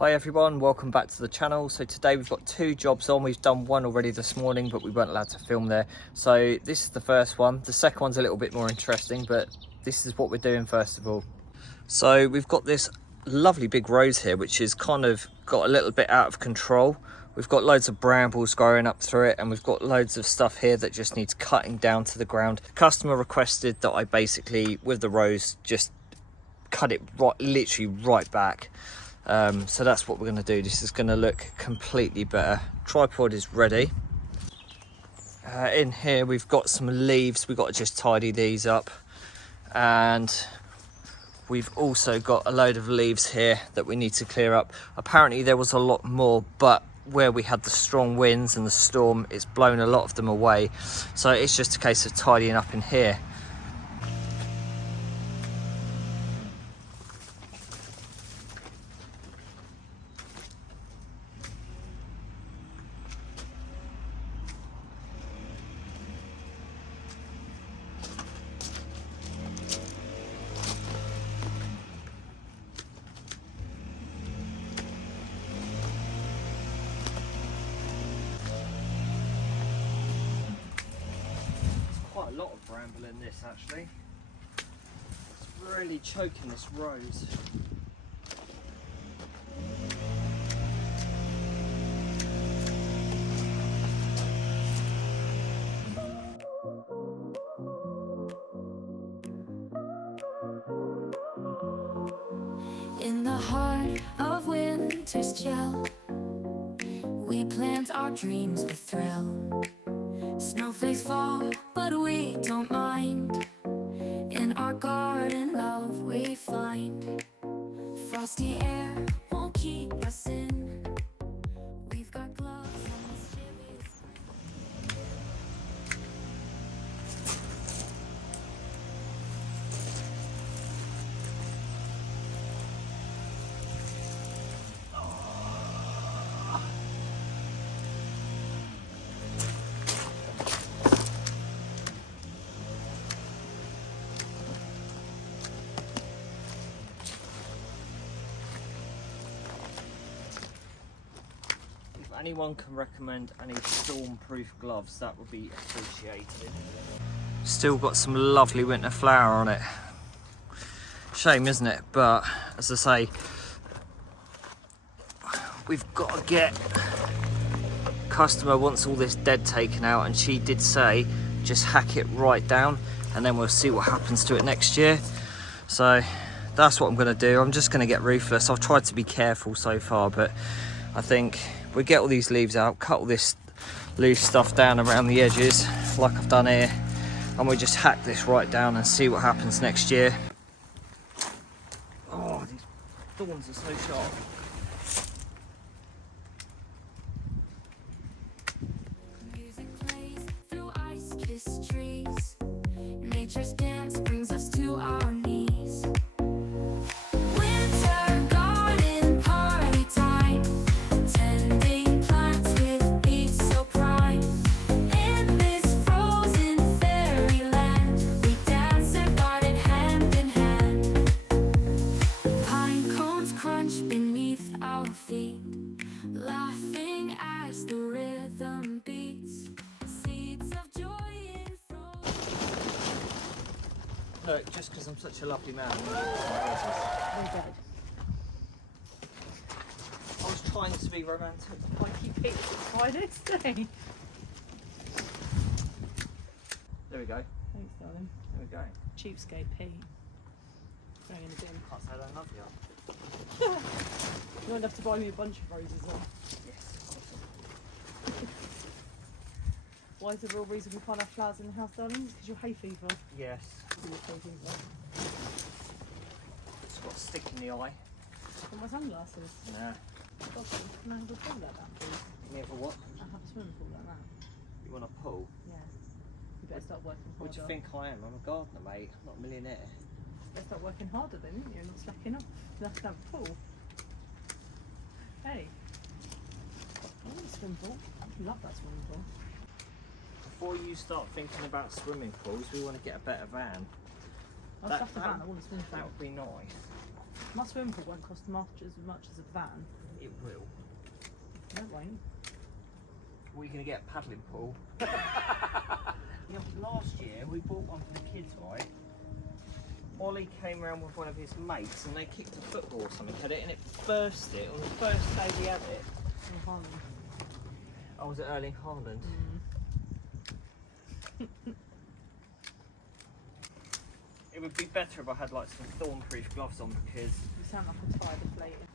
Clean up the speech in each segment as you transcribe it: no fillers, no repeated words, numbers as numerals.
Hi everyone, welcome back to the channel. So today we've got two jobs on. We've done one already this morning, but we weren't allowed to film there. So this is the first one. The second one's a little bit more interesting, but this is what we're doing first of all. So we've got this lovely big rose here, which is kind of got a little bit out of control. We've got loads of brambles growing up through it, and we've got loads of stuff here that just needs cutting down to the ground. The customer requested that I basically, with the rose, just cut it literally right back. So that's what we're going to do. This is going to look completely better. Tripod is ready. In here we've got some leaves. We've got to just tidy these up, and we've also got a load of leaves here that we need to clear up. Apparently there was a lot more, but where we had the strong winds and the storm, it's blown a lot of them away. So it's just a case of tidying up in here. Quite a lot of bramble in this actually. It's really choking this rose. In the heart of winter's chill, we plant our dreams with thrill. Snowflakes fall, but we don't mind. In our garden, love we find. Frosty air won't keep us in. We've got gloves on this chilly spring. If anyone can recommend any storm-proof gloves, that would be appreciated. Still got some lovely winter flower on it. Shame, isn't it? But as I say, we've got to get. Customer wants all this dead taken out, and she did say just hack it right down, and then we'll see what happens to it next year. So that's what I'm going to do. I'm just going to get ruthless. I've tried to be careful so far, but I think we get all these leaves out, cut all this loose stuff down around the edges like I've done here, and we just hack this right down and see what happens next year. Oh, these thorns are so sharp. Music plays through ice-kissed trees. Nature's dance brings us to our knees. Winter garden party time. Tending plants with each so prime. In this frozen fairyland, we dance and garden hand in hand. Pine cones crunch beneath our feet, laughing as the rhythm beats. Seeds of joy in Look, just because I'm such a lovely man. I was trying to be romantic. Why keep it by this thing? There we go. Thanks, darling. There we go. Cheapskate Pete. Throwing in the bin. Can't say I don't love you. You won't have to buy me a bunch of roses then. Yes. Why is the real reason we can't have flowers in the house, darling? Because you're hay fever. Yes. You're hay fever. It's got a stick in the eye. Got my sunglasses. Nah. God, can I have a pull like that, please? You ever what? I have a swimming pool like that. You want to pull? Yeah. You better start working harder. What do you think I am? I'm a gardener, mate. I'm not a millionaire. You better start working harder then, didn't you? Not slacking off. You have to have a pool. Hey. I want a swimming pool. I love that swimming pool. Before you start thinking about swimming pools, we want to get a better van. I'll stuff the van. I want a swimming pool. That would be nice. My swimming pool won't cost much as a van. It will. No, it won't. We're going to get a paddling pool. Last year we bought one for the kids, right? Ollie came around with one of his mates and they kicked a football or something at it and it burst it on the first day we had it. In Holland. I was at Erling Haaland. It would be better if I had like some thorn-proof gloves on because... You sound like a tire deflating.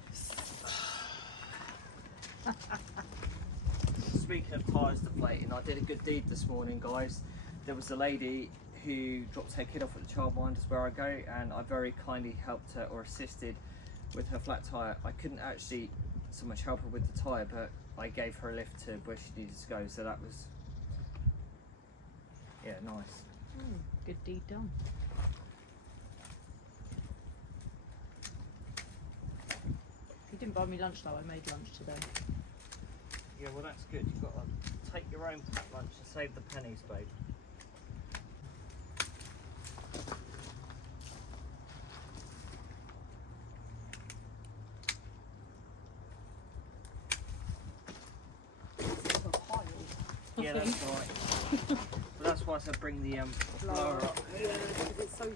Speaking of tyres deflating, I did a good deed this morning, guys. There was a lady who dropped her kid off at the childminders where I go, and I very kindly helped her or assisted with her flat tyre. I couldn't actually so much help her with the tyre, but I gave her a lift to where she needed to go, so that was, yeah, nice. Good deed done. You didn't buy me lunch though, I made lunch today. Yeah, well that's good. You've got to take your own packed lunch and save the pennies, babe. Yeah, that's right. But that's why I said bring the blower up. Yeah, because it's so...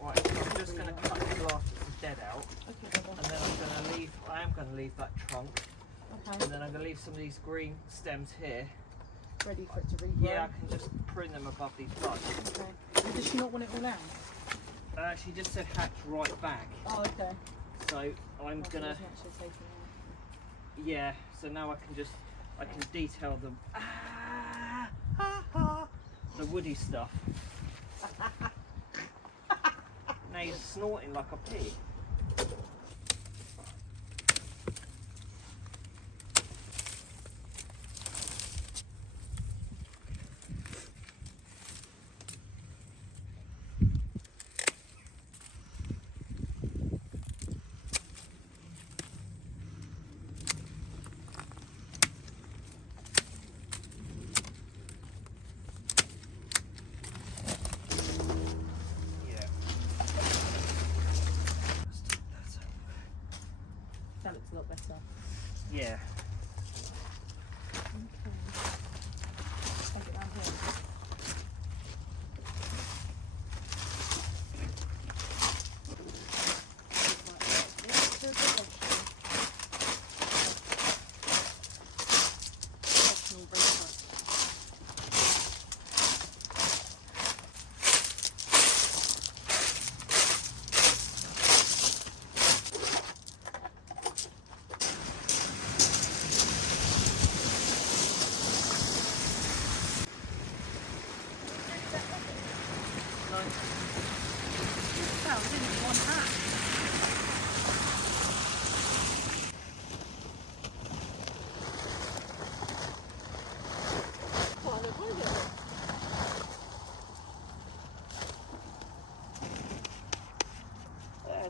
Right, so I'm just going to cut the glass that's dead out. Okay, And then I am going to leave that trunk. Okay. And then I'm going to leave some of these green stems here. Ready for it to regrow? Yeah, I can just prune them above these buds. Okay. And does she not want it all out? She just said hatch right back. Oh, okay. So I'm going to... Yeah, so now I can detail them. The woody stuff. Now you're snorting like a pig. That looks a lot better. Yeah. Okay. Take it down here.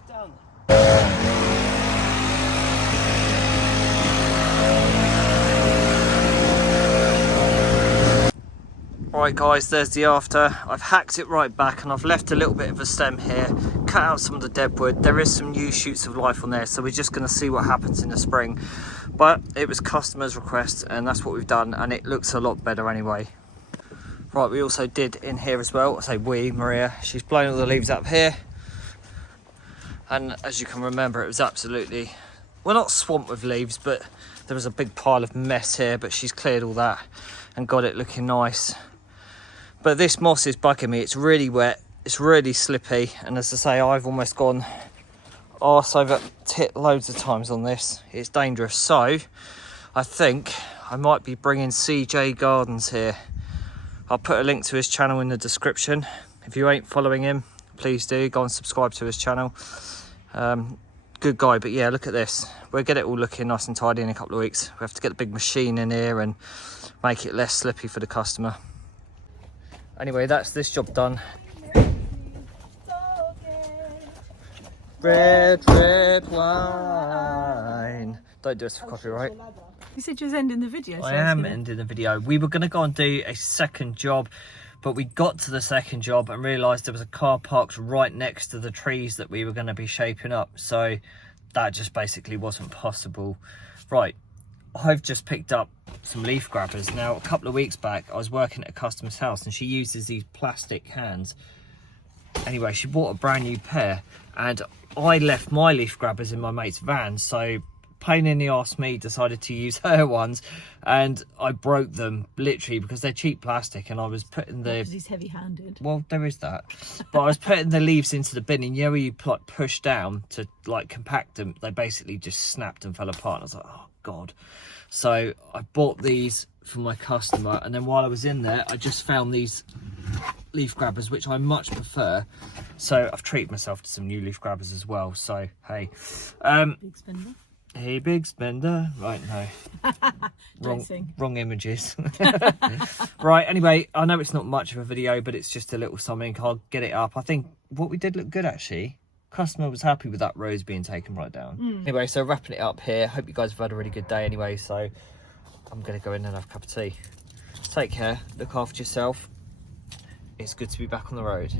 Done. Right guys, there's the after. I've hacked it right back and I've left a little bit of a stem here, cut out some of the dead wood. There is some new shoots of life on there, so we're just going to see what happens in the spring. But it was customer's request and that's what we've done, and it looks a lot better anyway. Right, we also did in here as well. I say we, Maria, she's blown all the leaves up here. And as you can remember, it was absolutely, well, not swamped with leaves, but there was a big pile of mess here, but she's cleared all that and got it looking nice. But this moss is bugging me. It's really wet, it's really slippy, and as I say, I've almost gone arse over tit loads of times on this. It's dangerous. So I think I might be bringing CJ Gardens here. I'll put a link to his channel in the description. If you ain't following him, please do go and subscribe to his channel. Good guy. But yeah, look at this. We'll get it all looking nice and tidy in a couple of weeks. We have to get the big machine in here and make it less slippy for the customer. Anyway, that's this job done. Red, red wine. Don't do us for copyright. You said you was ending the video. I am ending the video. We were going to go and do a second job, But we got to the second job and realised there was a car parked right next to the trees that we were going to be shaping up. So that just basically wasn't possible. Right, I've just picked up some leaf grabbers. Now, a couple of weeks back, I was working at a customer's house and she uses these plastic hands. Anyway, she bought a brand new pair and I left my leaf grabbers in my mate's van. So pain in the arse me decided to use her ones and I broke them literally because they're cheap plastic, and I was putting the... Because he's heavy-handed. Well, there is that. But I was putting the leaves into the bin, and you know, you like push down to like compact them, they basically just snapped and fell apart. And I was like, oh God. So I bought these for my customer, and then while I was in there, I just found these leaf grabbers, which I much prefer. So I've treated myself to some new leaf grabbers as well. So, hey. Big spender. Hey, big spender. Right, no. Wrong images. Right, anyway, I know it's not much of a video, but it's just a little something. I'll get it up. I think what we did looked good, actually. Customer was happy with that rose being taken right down. Anyway, so wrapping it up here. Hope you guys have had a really good day anyway. So I'm going to go in and have a cup of tea. Take care. Look after yourself. It's good to be back on the road.